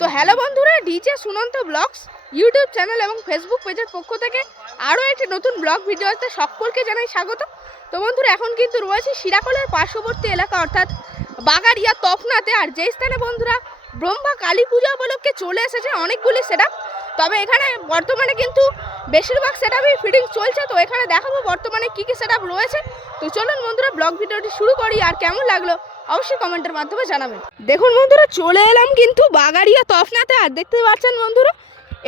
তো হ্যালো বন্ধুরা DJ Sunanta blogs YouTube channel এবং ফেসবুক পেজের পক্ষ থেকে আরও একটি নতুন ব্লগ ভিডিওতে সকলকে জানাই স্বাগত। তো বন্ধুরা, এখন কিন্তু রয়েছে শিরাকলের পার্শ্ববর্তী এলাকা, অর্থাৎ বাগারিয়া তফনাতে আর যেই স্থানে বন্ধুরা ব্রহ্মা কালী পূজা উপলক্ষে চলে এসেছে অনেকগুলি সেট তবে এখানে বর্তমানে কিন্তু বেশিরভাগ সেট আপই ফিটিং চলছে, তো এখানে দেখাবো বর্তমানে কী কী সেট রয়েছে। তো চলুন বন্ধুরা ব্লগ ভিডিওটি শুরু করি আর কেমন লাগল অবশ্যই কমেন্টের মাধ্যমে জানাবেন। দেখুন বন্ধুরা, চলে এলাম কিন্তু বাগারিয়া তফনাতে আর দেখতে পাচ্ছেন বন্ধুরা,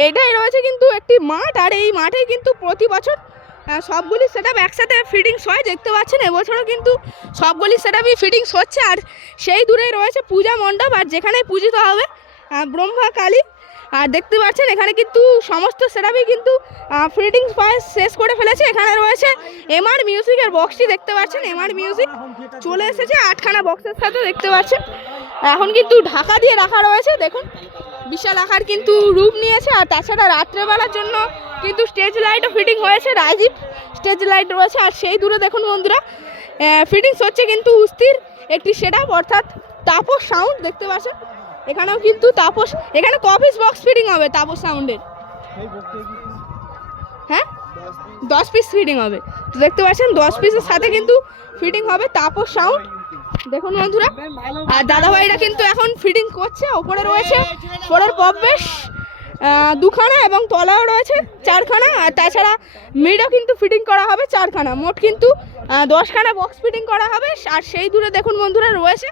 এটাই রয়েছে কিন্তু একটি মাঠ আর এই মাঠে কিন্তু প্রতি বছর সবগুলি সেট একসাথে ফিটিংস হয়। দেখতে পাচ্ছেন, এবছরও কিন্তু সবগুলি সেট আপই ফিটিংস হচ্ছে আর সেই দূরে রয়েছে পূজা মণ্ডপ আর যেখানে পূজিত হবে ব্রহ্মা কালী আর দেখতে পাচ্ছেন, এখানে কিন্তু সমস্ত সেটআপই কিন্তু ফিটিংস পায় শেষ করে ফেলেছে। এখানে রয়েছে এমআর মিউজিকের বক্সটি দেখতে পাচ্ছেন। এমআর মিউজিক চলে এসেছে, আটখানা বক্সের সাথে দেখতে পাচ্ছেন। এখন কিন্তু ঢাকা দিয়ে রাখা রয়েছে, দেখুন। বিশাল আকার কিন্তু রূপ নিয়েছে, আর তাছাড়া রাত্রেবেলার জন্য কিন্তু স্টেজ লাইটও ফিটিং হয়েছে, রাজীব। স্টেজ লাইট রয়েছে, আর সেই দূরে দেখুন বন্ধুরা ফিটিংস হচ্ছে কিন্তু উস্তির একটি সেটআপ অর্থাৎ তাপস সাউন্ড দেখতে পাচ্ছেন। এখানেও কিন্তু তাপস, এখানে কপিস বক্স ফিটিং হবে তাপস সাউন্ডের হ্যাঁ? দশ পিস ফিটিং হবে। তো দেখতে পাচ্ছেন, দশ পিসের সাথে কিন্তু ফিটিং হবে তাপস সাউন্ড দেখুন বন্ধুরা, আর দাদাভাইরা কিন্তু এখন ফিটিং করছে, ওপরে রয়েছে পরের পবেশ দুখানা এবং তলাও রয়েছে চারখানা, আর তাছাড়া মিডও কিন্তু ফিটিং করা হবে চারখানা। মোট কিন্তু দশখানা বক্স ফিটিং করা হবে, আর সেই দূরে দেখুন বন্ধুরা রয়েছে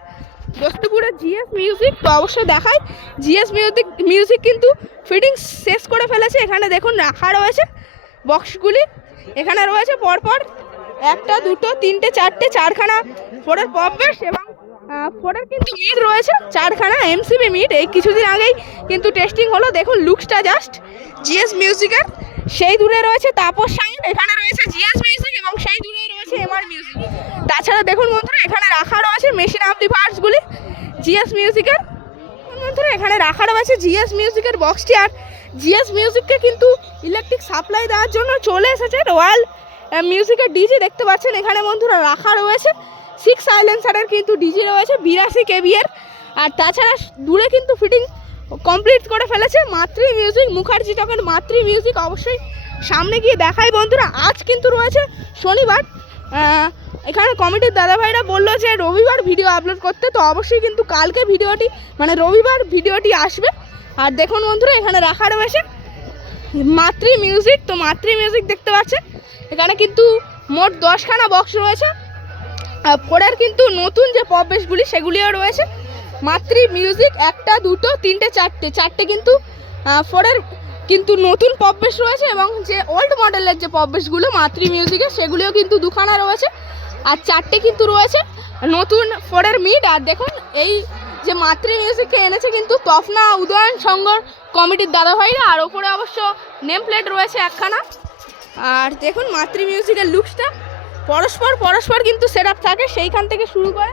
দোস্তপুরের জিএস মিউজিক তো অবশ্যই দেখায়। জিএস মিউজিক মিউজিক কিন্তু ফিটিং শেষ করে ফেলেছে। এখানে দেখুন, রাখা রয়েছে বক্সগুলি এখানে রয়েছে পরপর একটা, দুটো, তিনটে, চারটে, চারখানা ফোরের পপবেশ এবং ফোরের কিন্তু মিট রয়েছে। চারখানা এমসিবি মিট এই কিছুদিন আগেই কিন্তু টেস্টিং হলো। দেখুন লুকসটা জাস্ট জিএস মিউজিকের সেই দূরে রয়েছে তাপস সাউন্ড এখানে রয়েছে জিএস মিউজিক এবং সেই দূরে রয়েছে এমআর মিউজিক। তাছাড়া দেখুন বন্ধুরা, এখানে রাখা রয়েছে মেশিন অ্যাম্পলিফায়ার্সগুলি জিএস মিউজিকের। বন্ধুরা, এখানে রাখা রয়েছে জিএস মিউজিকের বক্সটি আর জিএস মিউজিককে কিন্তু ইলেকট্রিক সাপ্লাই দেওয়ার জন্য চলে এসেছে রয়্যাল মিউজিকের ডিজি দেখতে পাচ্ছেন। এখানে বন্ধুরা রাখা রয়েছে সিক্স সাইলেন্সারের কিন্তু ডিজি রয়েছে, বিরাশি কেবিএর। আর তাছাড়া দূরে কিন্তু ফিটিং কমপ্লিট করে ফেলেছে। মাতৃ মিউজিক মুখার্জি টকের মাতৃ মিউজিক অবশ্যই সামনে গিয়ে দেখাই বন্ধুরা। আজ কিন্তু রয়েছে শনিবার। এখানে কমিটির দাদাভাইরা বলল যে, রবিবার ভিডিও আপলোড করতে। তো অবশ্যই কিন্তু কালকে ভিডিওটি মানে রবিবার ভিডিওটি আসবে। আর দেখুন বন্ধুরা, এখানে রাখা রয়েছে মাতৃ মিউজিক তো মাতৃ মিউজিক দেখতে পাচ্ছেন। এখানে কিন্তু মোট দশখানা বক্স রয়েছে। আর পরের কিন্তু নতুন যে পপ বেসগুলি সেগুলিও রয়েছে। মাতৃ মিউজিক একটা, দুটো, তিনটে, চারটে। চারটে কিন্তু ফোরের কিন্তু নতুন পপ বেস রয়েছে এবং যে ওল্ড মডেলের যে পপ বেসগুলো মাতৃ মিউজিকের সেগুলিও কিন্তু দুখানা রয়েছে। আর চারটে কিন্তু রয়েছে নতুন ফোরের মিড আর দেখুন, এই যে মাতৃ মিউজিককে এনেছে কিন্তু তফনা উদয়ন সংঘ কমিটির দাদাভাইরা। আর ওপরে অবশ্য নেম প্লেট রয়েছে একখানা। আর দেখুন, মাতৃ মিউজিকের লুকসটা পরস্পর পরস্পর কিন্তু সেট থাকে। সেইখান থেকে শুরু করে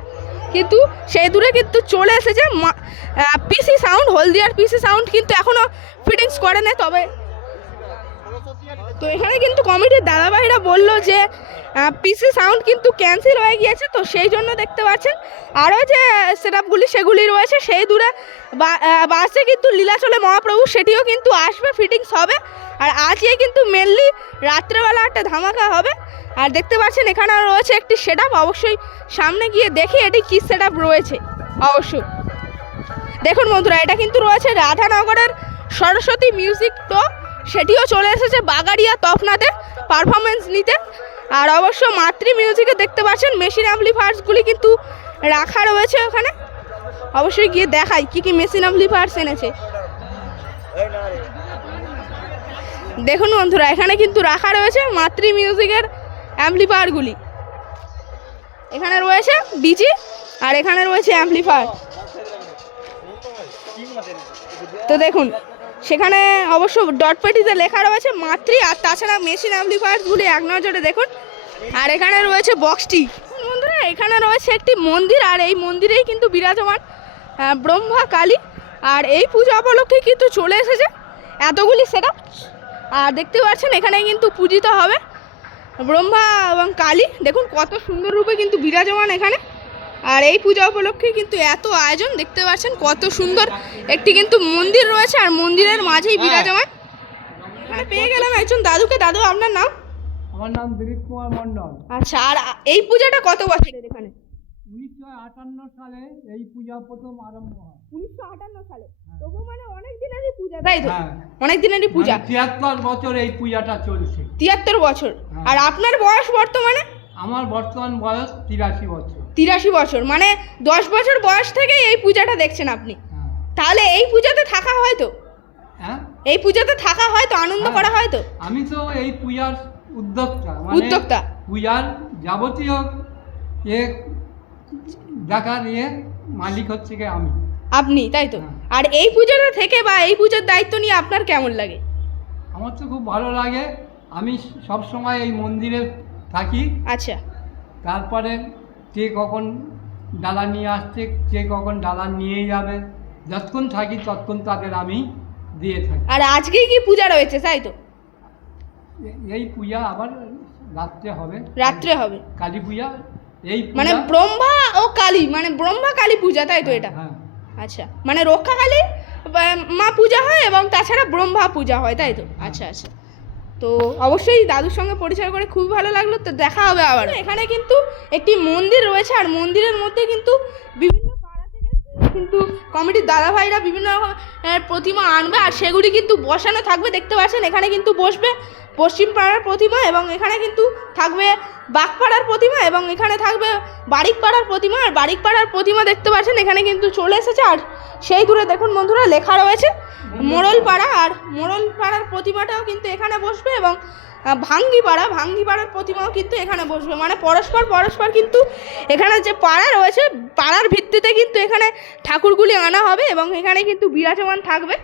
কিন্তু সেই দূরে কিন্তু চলে এসেছে পিসি সাউন্ড হলদিয়ার পিসি সাউন্ড কিন্তু এখনও ফিটিংস করে না তবে তো এখানে কিন্তু কমিটির দাদাভাইরা বলল যে পিসি সাউন্ড কিন্তু ক্যান্সেল হয়ে গিয়েছে, তো সেই জন্য দেখতে পাচ্ছেন। আরও যে সেটআপগুলি সেগুলি রয়েছে, সেই দূরে বাসে কিন্তু লীলাচলে মহাপ্রভু, সেটিও কিন্তু আসবে ফিটিংস হবে। আর আজকে কিন্তু মেনলি রাত্রেবেলা একটা ধামাকা হবে। আর দেখতে পাচ্ছেন এখানে রয়েছে একটি সেটআপ অবশ্যই সামনে গিয়ে দেখি এটি কী সেটআপ রয়েছে, অবশ্যই। দেখুন বন্ধুরা, এটা কিন্তু রয়েছে রাধানগরের সরস্বতী মিউজিক তো সেটিও চলে এসেছে বাগাড়িয়া তফনাতে পারফরমেন্স নিতে। আর অবশ্য মাতৃ মিউজিকে দেখতে পাচ্ছেন মেশিন অ্যাম্পলিফায়ার্সগুলি কিন্তু রাখা রয়েছে ওখানে। অবশ্যই গিয়ে দেখাই কি কি মেশিন অ্যাম্পলিফায়ার্স এনেছে। দেখুন বন্ধুরা, এখানে কিন্তু রাখা রয়েছে মাতৃ মিউজিকের অ্যাম্পলিফায়ারগুলি এখানে রয়েছে ডিজি আর এখানে রয়েছে অ্যাম্পলিফায়ার তো দেখুন সেখানে অবশ্য ডট পেটিতে লেখা রয়েছে মাতৃ আর তাছাড়া মেশিন অ্যাম্পলিফায়ারগুলি এক নজরে দেখুন। আর এখানে রয়েছে বক্সটি বন্ধুরা, এখানে রয়েছে একটি মন্দির আর এই মন্দিরেই কিন্তু বিরাজমান ব্রহ্মা কালী। আর এই পূজা উপলক্ষে কিন্তু চলে এসেছে এতগুলি সেটা আর দেখতে পাচ্ছেন এখানে কিন্তু পূজিত হবে ব্রহ্মা এবং কালী। দেখুন কত সুন্দর রূপে কিন্তু বিরাজমান এখানে। আর এই পূজা উপলক্ষে কিন্তু এত আয়োজন দেখতে পাচ্ছেন কত সুন্দর একটি কিন্তু মন্দির রয়েছে আর মন্দিরের মাঝেই বিরাজমান। মানে পেয়ে গেলাম একজন দাদুকে। দাদু আপনার নাম? আমার নাম দিলীপ কুমার মণ্ডল। আচ্ছা আর এই পূজাটা কত বছরের এখানে? উনিশশো আটান্ন সালে এই পূজা প্রথম আরম্ভ হয়। উনিশশো আটান্ন সালে? তবু মানে অনেক দিনেরই পূজা তাই তো? হ্যাঁ। অনেক দিনেরই পূজা। মানে তিয়াত্তর বছর এই পূজাটা চলছে। তিয়াত্তর বছর। হ্যাঁ। আর আপনার বয়স বর্তমানে? আমার বর্তমান বয়স তিরাশি বছর। তিরাশি বছর মানে দশ বছর বয়স থেকে এই পূজাটা দেখছেন আপনি? হ্যাঁ। তাহলে এই পূজাতে থাকা হয় তো? হ্যাঁ? এই পূজাতে থাকা হয় তো? আনন্দ হ্যাঁ। করা হয় তো? আমি তো এই পূজার উদ্যোক্তা মানে উদ্যোক্তা। পূজার যাবতীয় এ দেখা নিয়ে মালিক হচ্ছে কি আমি। আপনি তাই তো? হ্যাঁ। আর এই পূজাটা থেকে বা এই পূজার দায়িত্ব নিয়ে আপনার কেমন লাগে? আমার তো খুব ভালো লাগে। আমি সবসময় এই মন্দিরে থাকি। আচ্ছা। তারপরে কে কখন ডালা নিয়ে আসছে কে কখন ডালা নিয়ে যাবে যতক্ষণ থাকি ততক্ষণ তাদের আমি দিয়ে থাকি। আর আজকেই কি পূজা রয়েছে তাই তো? এই পূজা আবার রাত্রে হবে। রাত্রে হবে। কালী পূজা এই মানে ব্রহ্মা ও কালী মানে ব্রহ্মা কালী পূজা তাই তো এটা? হ্যাঁ। আচ্ছা মানে রক্ষা কালী মা পূজা হয় এবং তাছাড়া ব্রহ্মা পূজা হয় তাই তো? হ্যাঁ। আচ্ছা আচ্ছা। তো অবশ্যই দাদুর সঙ্গে পরিচয় করে খুব ভালো লাগল, তো দেখা হবে আবার। এখানে কিন্তু একটি মন্দির রয়েছে, আর মন্দিরের মধ্যে কিন্তু বিভিন্ন কিন্তু কমিটির দাদাভাইরা বিভিন্ন প্রতিমা আনবে আর সেগুলি কিন্তু বসানো থাকবে, দেখতে পাচ্ছেন? এখানে কিন্তু বসবে পশ্চিম পাড়ার প্রতিমা এবং এখানে কিন্তু থাকবে বাগপাড়ার প্রতিমা এবং এখানে থাকবে বারিক পাড়ার প্রতিমা। আর বারিক পাড়ার প্রতিমা দেখতে পাচ্ছেন, এখানে কিন্তু চলে এসেছে। আর সেই দূরে দেখুন বন্ধুরা, লেখা রয়েছে মোড়ল পাড়া আর মোড়ল পাড়ার প্রতিমাটাও কিন্তু এখানে বসবে এবং আহ, ভাঙ্গিপাড়ার ভাঙ্গি পাড়ার প্রতিমাও কিন্তু এখানে বসবে। মানে পরস্পর পরস্পর কিন্তু এখানে যে পাড়া রয়েছে পাড়ার ভিত্তিতে কিন্তু এখানে ঠাকুরগুলি আনা হবে এবং এখানে কিন্তু বিরাজমান থাকবে।